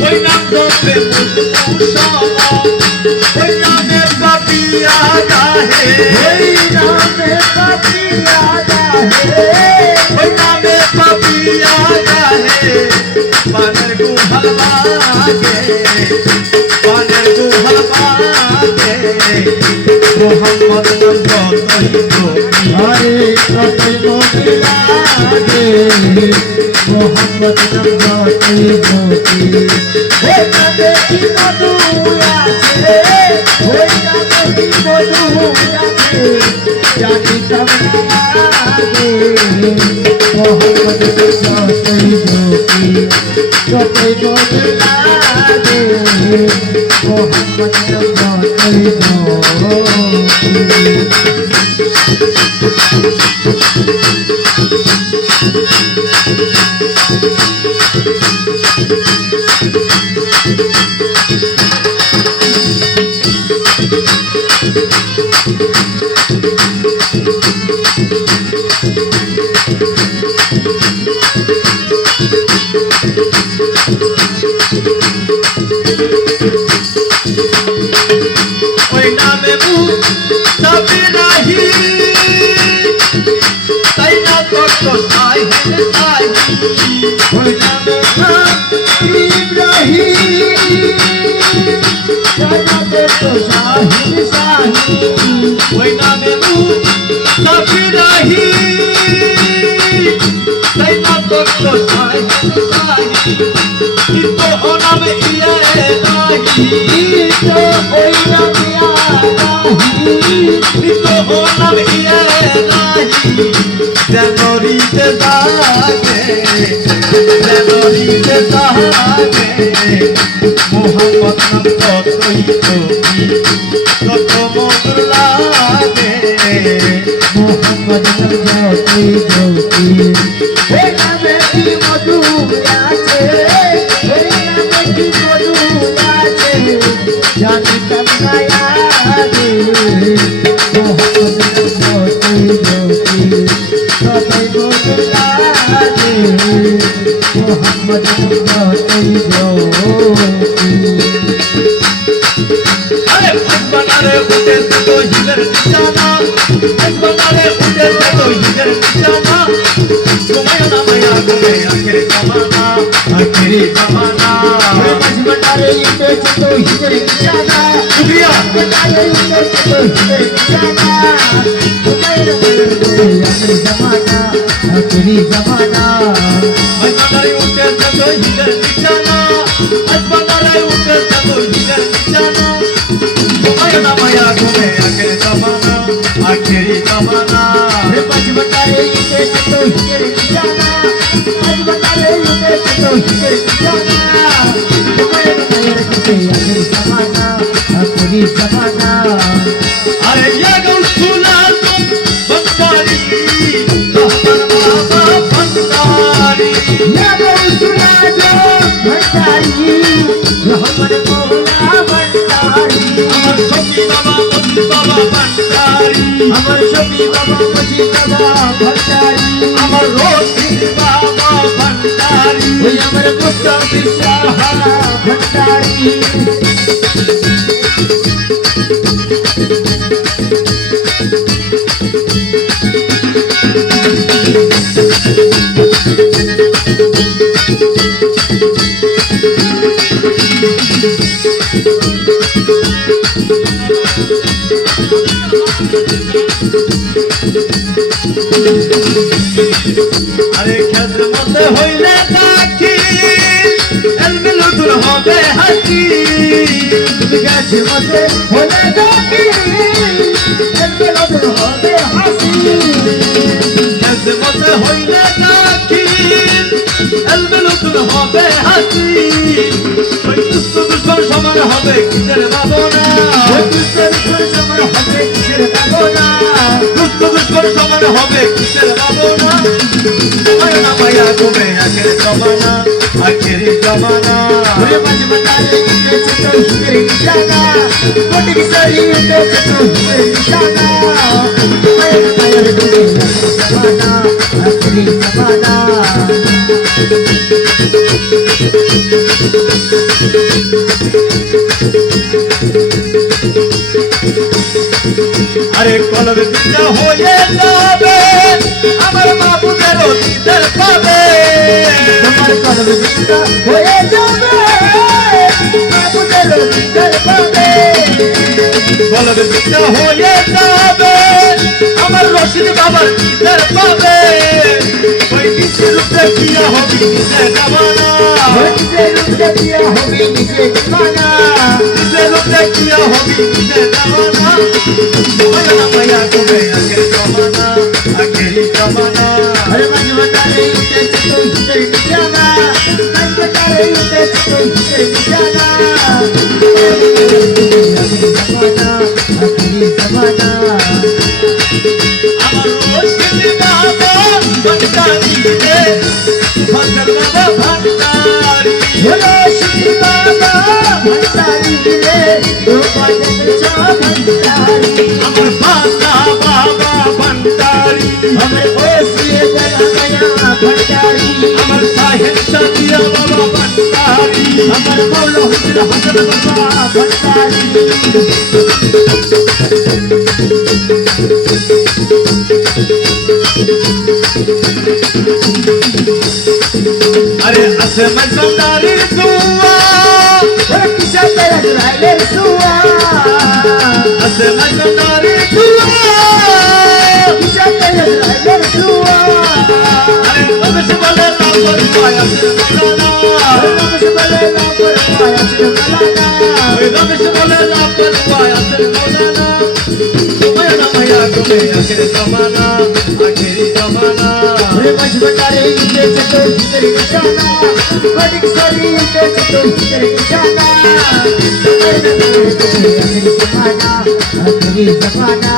ওই নাম জপে ওই নামে পাপিয়া গাহে ওই নামে পাপিয়া গাহে ওই নামে পাপিয়া গাহে পানের গুহাল বাগে পানের গুহাল বাগে মোহাম্মদ নাম যতই জপি আরে যতই মধু লাগে মোহাম্মদ নাম যতই জপি ওই নামে কি মধু আছে ওই নামে কি মধু আছে জানিতাম না আগে মোহাম্মদ নাম যতই জপি যতই মধু লাগে মোহাম্মদ নাম যতই জপি ওই নামে তবে নাহি তাই না কত সাই সাই ওই নামে ইব্রাহিম জানাতে তো শাহিদ শাহিদ ওই নামে তবে নাহি তাই না কত সাই সাই কিন্তু ও নামে ইয়ে নাহি তো ওই নামে আলাহি কিন্তু ও নামে ইয়ে নাহি জানরিতে দাগে জানরিতে দাগে মোহাম্মদ নাম যতই জপি তত মধুর লাগে মোহাম্মদ নাম যতই জপি ওই নামে কি মধু আছে ওই নামে কি মধু আছে জানিতাম না আগে মোহাম্মদ নাম যতই জপি ততই মধু লাগে মোহাম্মদ নাম যতই জপি আরে আসমানারে উঠেছে তো হিদের নিশানা আসমানারে উঠেছে তো হিদের নিশানা তোমায় না মায়া করে আখের জামানা আখেরি জামানা ওরে মাঝবাটারে উঠেছে তো হিদের নিশানা শুকরিয়া মাঝবাটারে উঠেছে তো হিদের নিশানা তোমায় না মায়া করে আখেরি জামানা আখেরি জামানা আসমানারে উঠেছে তো হিদের নিশানা আসমানারে উঠেছে তো হিদের নিশানা তোমায় না মায়া করে আখের জামানা আখেরি জামানা ওরে মাঝবাটারে উঠেছে তো হিদের নিশানা মাঝবাটারে উঠেছে তো হিদের নিশানা তোমায় না মায়া করে আখেরি জামানা আখেরি জামানা अरे ये गौसुला तुम बंदारी रहमान बाबा बंदारी या गौसुला जो भंडारी रहमान मौला भंडारी अमर शफी बाबा मुझी बाबा बंदारी अमर शफी बाबा मुझी बाबा भंडारी अमर रोशी बाबा बंदारी ओय अमर मुस्तफी शाह भंडारी अरे खेत मत होइले दाखी एलमे लुटुर होबे हाथी गाछ मते होले दाकी एते लदर होले हासी खेत मत होइले दाखी एलमे लुटुर होबे हाथी ওই দুষ্ট দুশ্মন সমান হবে কিসের ভাবনা ওই দুষ্টের সমান হবে কিসের ভাবনা দুষ্ট দুশ্মন সমান হবে কিসের ভাবনা মায়া না মায়া ঘুমে আখের জমানা আখের জমানা ওরে মাঝ বাজারে উঠেছে তো হিদের নিশানা কোটি বিসারি উঠেছে তো হিদের নিশানা মায়ের মায়ের ডুবে জমানা আখরি জমানা আরে কলব বিন্দা হয়ে যাবে আমার মাহবুবের দিদার পাবে তোমার কলব বিন্দা হয়ে যাবে মাহবুবের দিদার পাবে কলব বিন্দা হয়ে যাবে আমার রশিদ বাবার দিদার পাবে ওই নিচে রূপে বিয়া হবি নিজে জামানা নিজে রূপে বিয়া হবি নিজে জামানা নিজে রূপে বিয়া হবি নিজে জামানা মায়া মায়া করে আখের জামানা আখেরি জামানা अरे मजबतारे उठे तो हिजर निजाना मजबतारे उठे तो हिजर निजाना आखिरी जमाना আমার রশিদ বাবা ভান্ডারি রে ফজল বাবা ভান্ডারি बोलो श्री बाबा भंडारी रे दो पादर चा भंडारी আমার বাবা বাবা ভান্ডারি हमरे ओसिए गया गया भंडारी আমার সাহেব সাদিয়া বাবা ভান্ডারি हमर मौला हुजूर हसन बाबा भंडारी আরে আসমান ভান্ডারির দুয়া और किसा तेरा जुराइले सुआ আসমান ভান্ডারির দুয়া किसा तेरा जुराइले सुआ আরে রমেশ বলে না পরওয়া আছে মাওলানা रमेश बले ना पर पाया से मलाना ওই রমেশ বলে না পরওয়া আছে মাওলানা মায়া মায়া করে আখের জামানা আখেরি জামানা अरे मजबतारे इनके चतो हिजर निशाना बड़ी सारी इनके चतो हिजर निशाना आखिरी जमाना